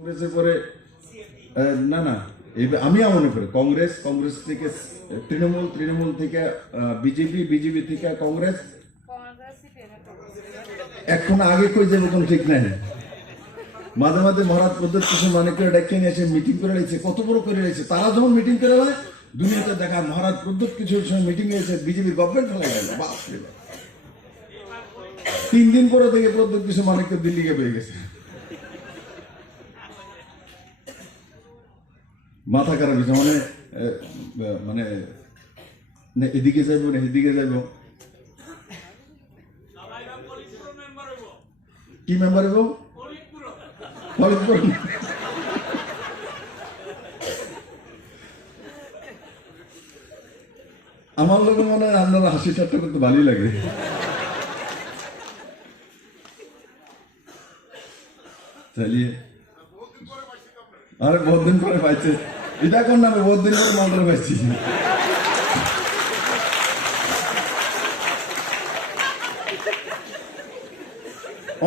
কংগ্রেসের পরে না না আমি মনে করি কংগ্রেস থেকে তৃণমূল থেকে বিজেপি থেকে কংগ্রেস এখন আগে কই যাবো কোন ঠিক নাই। মাঝে মাঝে মহারাজ প্রদ্যোৎ কিশোর মানিককে ডেকে নিয়ে এসে মিটিং করে রয়েছে, কত বড় করে রয়েছে। তারা যখন মিটিং করে হয় দুনিয়াতে দেখা মহারাজ প্রদ্যোৎ কিশোরের সঙ্গে মিটিং এসে বিজেপি গভর্নমেন্ট ফেলে গেল। বাপরে 3 দিন পরে থেকে প্রদ্যোৎ কিশোর মানিককে দিল্লিকে পেয়ে গেছে। মাথা খারাপ হয়েছে, মানে এদিকে যাইব না এদিকে যাইব। কি মেম্বার হইব? ফরিদপুর। আমার লোক মনে হয় আপনারা হাসি ঠাট্টা করতে ভালোই লাগে। চালিয়ে আরে বহুত দিন পরে পাইছে, এটা কোন নামে বহুত দিন পরে মন্ত্র পাইছি।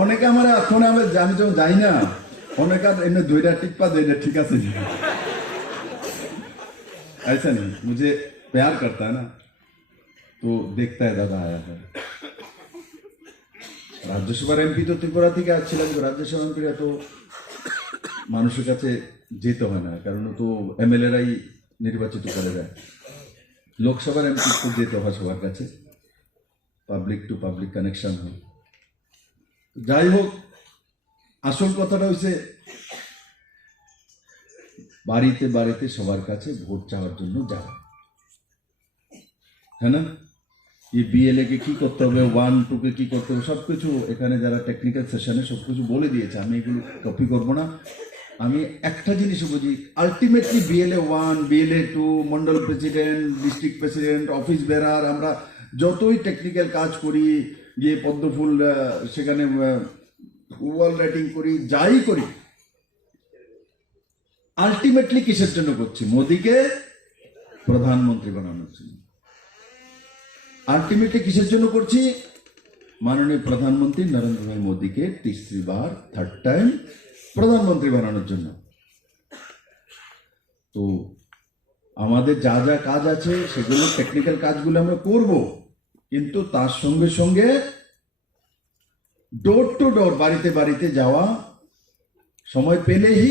অনেকে আমার এখন আমি যখন যাই না অনেকে এমনি দুইটা টিপ্পা দুইটা ঠিক আছে। ऐसा नहीं, मुझे प्यार करता है ना तो देखता है दादा आया है। রাজ্যসভার এমপি তো ত্রিপুরা থেকে আসছিলাম, রাজ্যসভা এমপিরা তো মানুষের কাছে যেতে হয় না, কারণ তো এমএলএরাই নির্বাচিত করে দেয়। লোকসভার এমপি তো যেতে হয় সবার কাছে, পাবলিক টু পাবলিক কানেকশন হয়। যাই হোক, আসল কথাটা হচ্ছে বাড়িতে বাড়িতে সবার কাছে ভোট চাওয়ার জন্য যাওয়া, হ্যাঁ না? এই বিএলএ কে কি করতে হবে, 1, 2 কে কি করতে হবে, সবকিছু এখানে যারা টেকনিক্যাল সেশনে সবকিছু বলে দিয়েছে। আমি এগুলো কপি করব না। আমি একটা জিনিস বুঝি, ultimately BLA 1, BLA 2, mandal president, district president, office bearer, আমরা যতই টেকনিক্যাল কাজ করি, গিয়ে পদ্মফুল সেখানে ওয়াল রাইটিং করি, যাই করি, আলটিমেটলি কিসের জন্য করছি? মোদীকে প্রধানমন্ত্রী বানানোর জন্য। আলটিমেটলি কিসের জন্য করছি? মাননীয় প্রধানমন্ত্রী নরেন্দ্র ভাই মোদীকে 3री बार 3rd টাইম প্রধানমন্ত্রী বানানোর জন্য। তো আমাদের যা যা কাজ আছে সেগুলো টেকনিক্যাল কাজগুলো আমরা করব, কিন্তু তার সঙ্গে সঙ্গে ডোর টু ডোর, বাড়িতে বাড়িতে যাওয়া, সময় পেলেই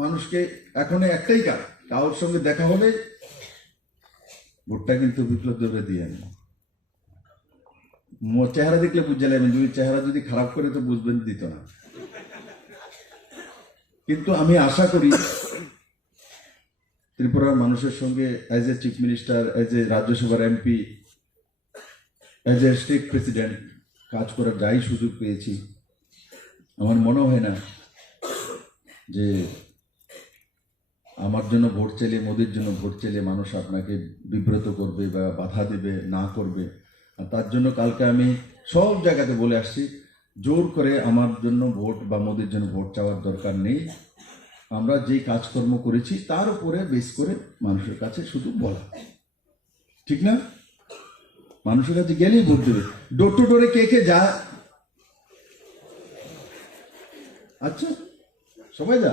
মানুষকে, এখন একটাই কাজ, কারোর সঙ্গে দেখা হলে ভোটটা কিন্তু বিপ্লব দেবে দিয়ে আনি। চেহারা দেখলে বুঝে যাবেন, যদি চেহারা যদি খারাপ করে তো বুঝবেন দিত না। কিন্তু আমি আশা করি ত্রিপুরার মানুষের সঙ্গে as a chief minister, as a রাজ্যসভার MP, as a state president কাজ করার যাই সুযোগ পেয়েছি, আমার মনে হয় না যে আমার জন্য ভোট চাইলে, মোদির জন্য ভোট চাইলে মানুষ আপনাকে বিব্রত করবে বা বাধা দেবে, না করবে। আর তার জন্য কালকে আমি সব জায়গাতে বলে আসছি, জোর করে আমার জন্য ভোট বা মোদির জন্য ভোট চাওয়ার দরকার নেই। আমরা যে কাজকর্ম করেছি তার উপরে বেস করে মানুষের কাছে শুধু বলা, ঠিক না? মানুষের কাছে গেলেই ভোট দেবে। ডোর টু ডোরে কে কে যায়? আচ্ছা, সবাই যা।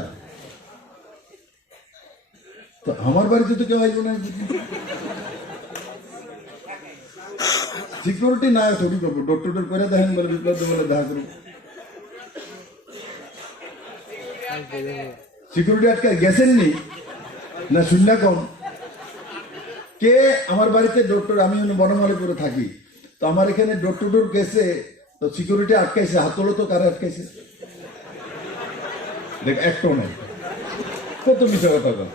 তো আমার বাড়িতে তো কেউ আসবে না। সিকিউরিটি না ছবি করবো, ডোর টু ডোর করে দেখেন, বলে বিপ্লব বলে দেখা করবো। সিকিউরিটি আটকে গেছেননি না? শূন্য কম কে আমার বাড়িতে ডোর টু, আমি বনমালীপুরে থাকি, তো আমার এখানে ডোর টু ডোর গেছে, তো সিকিউরিটি আটকাইছে, হাত তোলো তো কারে আটকাইছে? দেখ, একটাও নাই। কত মিশা কথা।